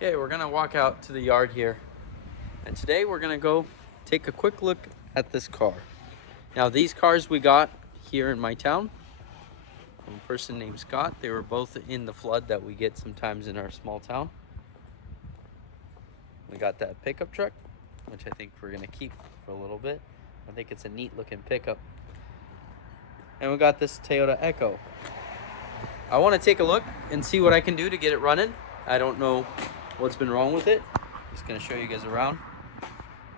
Okay, we're gonna walk out to the yard here, and today we're gonna go take a quick look at this car. Now, these cars we got here in my town from a person named Scott. They were both in the flood that we get sometimes in our small town. We got that pickup truck, which I think we're gonna keep for a little bit. I think it's a neat looking pickup. And we got this Toyota Echo. I want to take a look and see what I can do to get it running. I don't know what's been wrong with it. Just gonna show you guys around.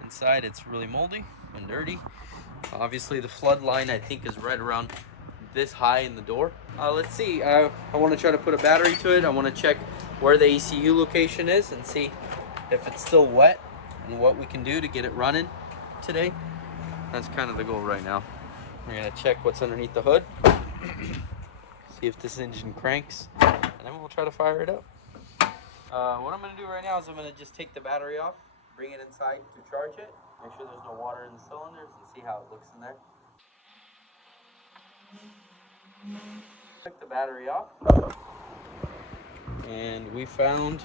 Inside it's really moldy and dirty. Obviously the flood line I think is right around this high in the door. Let's see, I want to try to put a battery to it. I want to check where the ECU location is and see if it's still wet and what we can do to get it running today. That's kind of the goal right now. We're gonna check what's underneath the hood, see if this engine cranks, and then we'll try to fire it up. What I'm going to do right now is I'm going to just take the battery off, bring it inside to charge it, make sure there's no water in the cylinders, and see how it looks in there. Took the battery off, and we found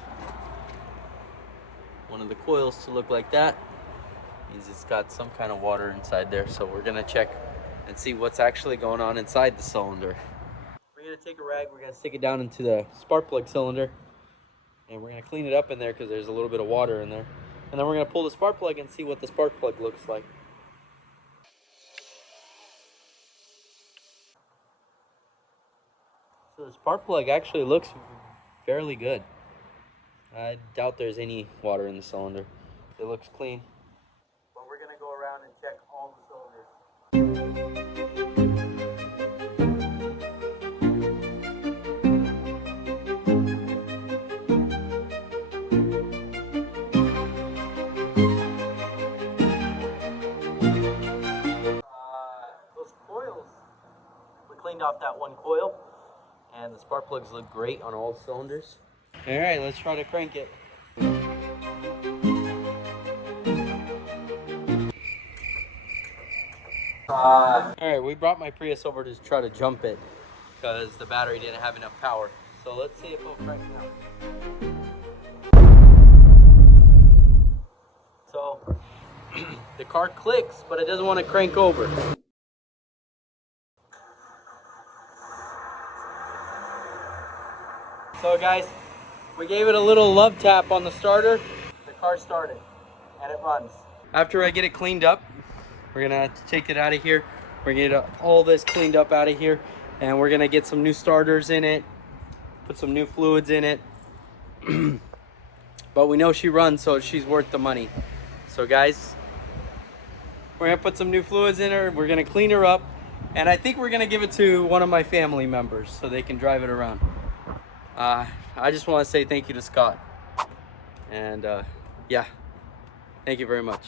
one of the coils to look like that. Means it's got some kind of water inside there, so we're going to check and see what's actually going on inside the cylinder. We're going to take a rag, we're going to stick it down into the spark plug cylinder, and we're going to clean it up in there because there's a little bit of water in there. And then we're going to pull the spark plug and see what the spark plug looks like. So the spark plug actually looks fairly good. I doubt there's any water in the cylinder. It looks clean. But we're going to go around and check all the cylinders. Cleaned off that one coil, and the spark plugs look great on all cylinders. All right, let's try to crank it. All right, we brought my Prius over to try to jump it because the battery didn't have enough power. So let's see if it'll crank now. So the car clicks, but it doesn't want to crank over. So guys, we gave it a little love tap on the starter. The car started and it runs. After I get it cleaned up, we're gonna have to take it out of here. We're gonna get all this cleaned up out of here, and we're gonna get some new starters in it, put some new fluids in it. But we know she runs, so she's worth the money. So guys, we're gonna put some new fluids in her, we're gonna clean her up, and I think we're gonna give it to one of my family members so they can drive it around. I just want to say thank you to Scott, and yeah, thank you very much.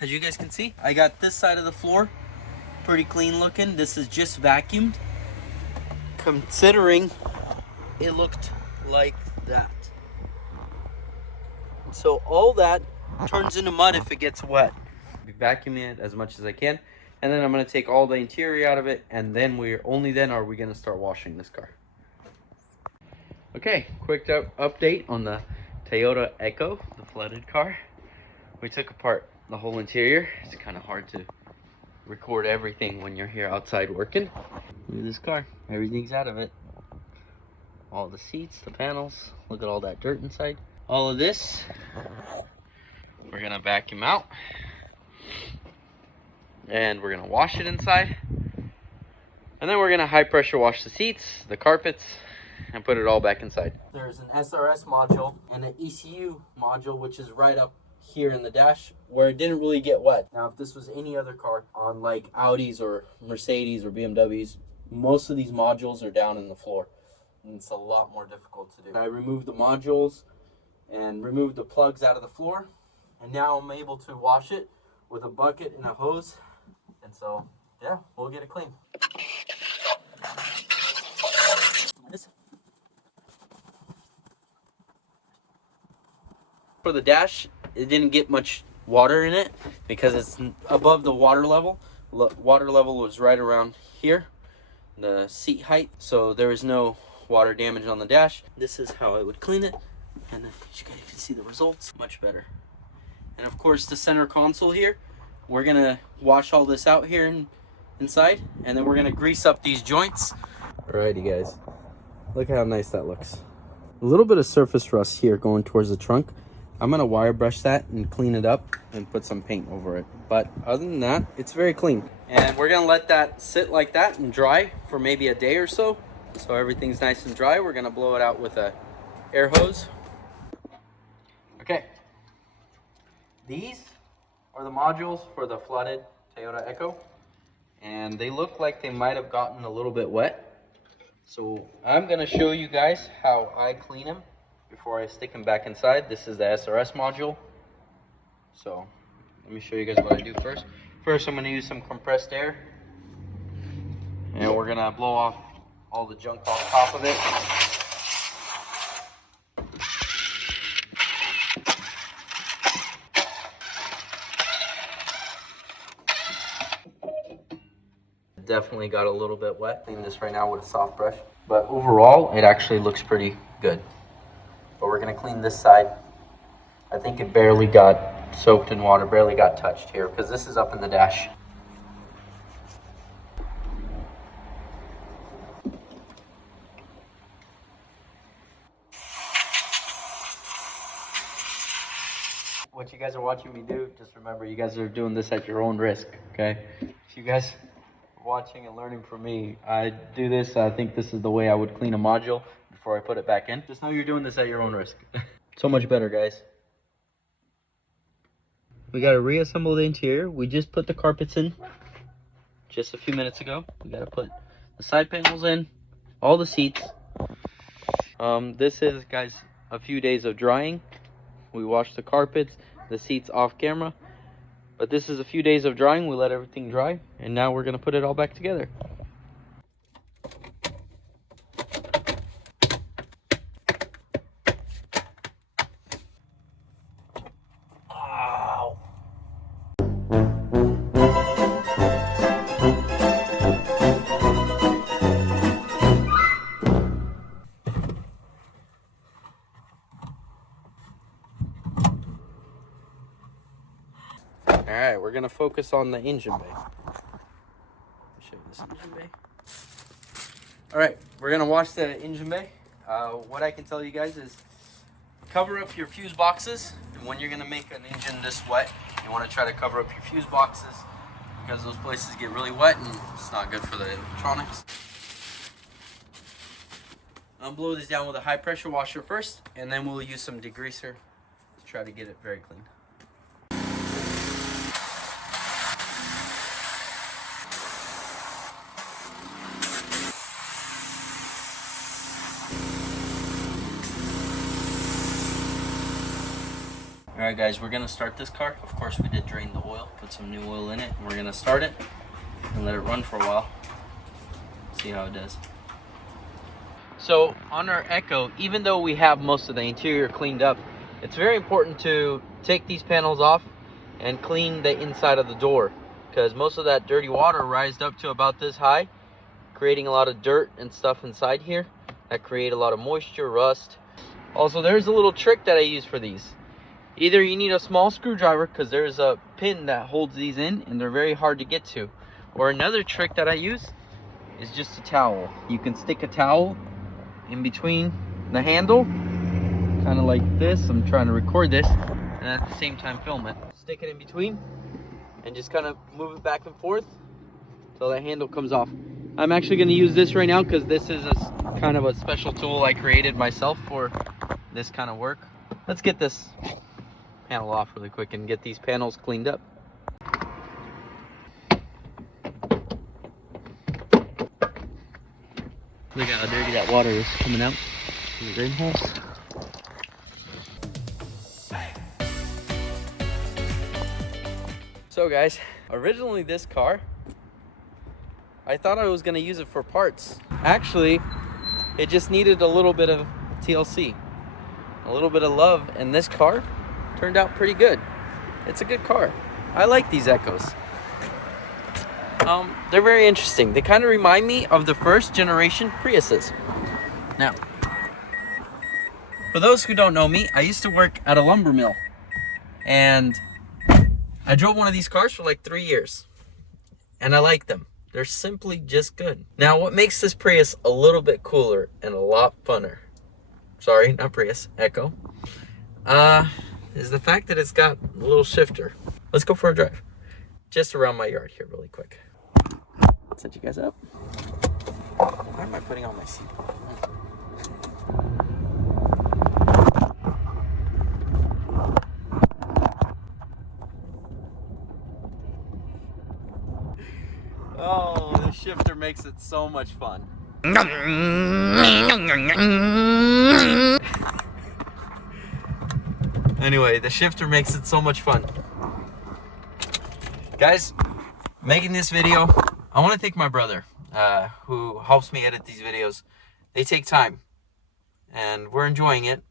As you guys can see, I got this side of the floor pretty clean looking. This is just vacuumed, considering it looked like that. So all that turns into mud if it gets wet. Be vacuuming it as much as I can. And then I'm going to take all the interior out of it, and then only then are we going to start washing this car. Okay, quick update on the Toyota Echo, the flooded car. We took apart the whole interior. It's kind of hard to record everything when you're here outside working. Look at this car, everything's out of it. All the seats, the panels, look at all that dirt inside. All of this, we're going to vacuum out. And we're gonna wash it inside, and then we're gonna high pressure wash the seats, the carpets, and put it all back inside. There's an SRS module and an ECU module, which is right up here in the dash where it didn't really get wet. Now if this was any other car on like Audis or Mercedes or BMWs, most of these modules are down in the floor, and it's a lot more difficult to do. I removed the modules and removed the plugs out of the floor, and now I'm able to wash it with a bucket and a hose. And so, yeah, we'll get it clean. For the dash, it didn't get much water in it because it's above the water level. Water level was right around here, the seat height. So there was no water damage on the dash. This is how I would clean it, and as you guys can see the results, much better. And of course the center console here, we're gonna wash all this out here inside, and then we're gonna grease up these joints. Alrighty guys, look how nice that looks. A little bit of surface rust here going towards the trunk. I'm gonna wire brush that and clean it up and put some paint over it. But other than that, it's very clean. And we're gonna let that sit like that and dry for maybe a day or so. So everything's nice and dry. We're gonna blow it out with a air hose. Okay. These are the modules for the flooded Toyota Echo. And they look like they might have gotten a little bit wet. So I'm gonna show you guys how I clean them before I stick them back inside. This is the SRS module. So let me show you guys what I do first. First, I'm gonna use some compressed air, and we're gonna blow off all the junk off top of it. Definitely got a little bit wet. Clean this right now with a soft brush, but overall it actually looks pretty good. But we're gonna clean this side. I think it barely got soaked in water, barely got touched here, because this is up in the dash. What you guys are watching me do, just remember you guys are doing this at your own risk, okay? If you guys are watching and learning from me, I do this, I think this is the way I would clean a module before I put it back in. Just know you're doing this at your own risk. So much better, guys. We got to reassemble the interior. We just put the carpets in just a few minutes ago. We got to put the side panels in, all the seats. This is, guys, a few days of drying. We washed the carpets, the seats off camera. But this is a few days of drying. We let everything dry, and now we're going to put it all back together. Alright, we're going to focus on the engine bay. Show you this engine bay. Alright, we're going to wash the engine bay. What I can tell you guys is cover up your fuse boxes. And when you're going to make an engine this wet, you want to try to cover up your fuse boxes, because those places get really wet and it's not good for the electronics. I'll blow these down with a high pressure washer first, and then we'll use some degreaser to try to get it very clean. Alright guys, we're going to start this car. Of course we did drain the oil, put some new oil in it, and we're going to start it and let it run for a while. See how it does. So on our Echo, even though we have most of the interior cleaned up, it's very important to take these panels off and clean the inside of the door, because most of that dirty water rised up to about this high, creating a lot of dirt and stuff inside here that create a lot of moisture, rust. Also, there's a little trick that I use for these. Either you need a small screwdriver, because there's a pin that holds these in and they're very hard to get to. Or another trick that I use is just a towel. You can stick a towel in between the handle, kind of like this. I'm trying to record this and at the same time film it. Stick it in between and just kind of move it back and forth till that handle comes off. I'm actually going to use this right now because this is a kind of a special tool I created myself for this kind of work. Let's get this panel off really quick and get these panels cleaned up. Look how dirty that water is coming out from the drain holes. So guys, originally this car, I thought I was going to use it for parts. Actually, it just needed a little bit of TLC, a little bit of love, and this car turned out pretty good. It's a good car. I like these Echoes. They're very interesting. They kind of remind me of the first generation Priuses. Now, for those who don't know me, I used to work at a lumber mill. And I drove one of these cars for like 3 years. And I like them. They're simply just good. Now, what makes this Prius a little bit cooler and a lot funner, sorry, not Prius, Echo, is the fact that it's got a little shifter. Let's go for a drive. Just around my yard here really quick. Set you guys up. Why am I putting on my seatbelt? Oh, the shifter makes it so much fun. Anyway, the shifter makes it so much fun. Guys, making this video, I want to thank my brother who helps me edit these videos. They take time, and we're enjoying it,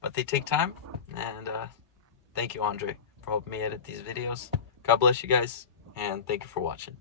but they take time. And thank you, Andre, for helping me edit these videos. God bless you guys, and thank you for watching.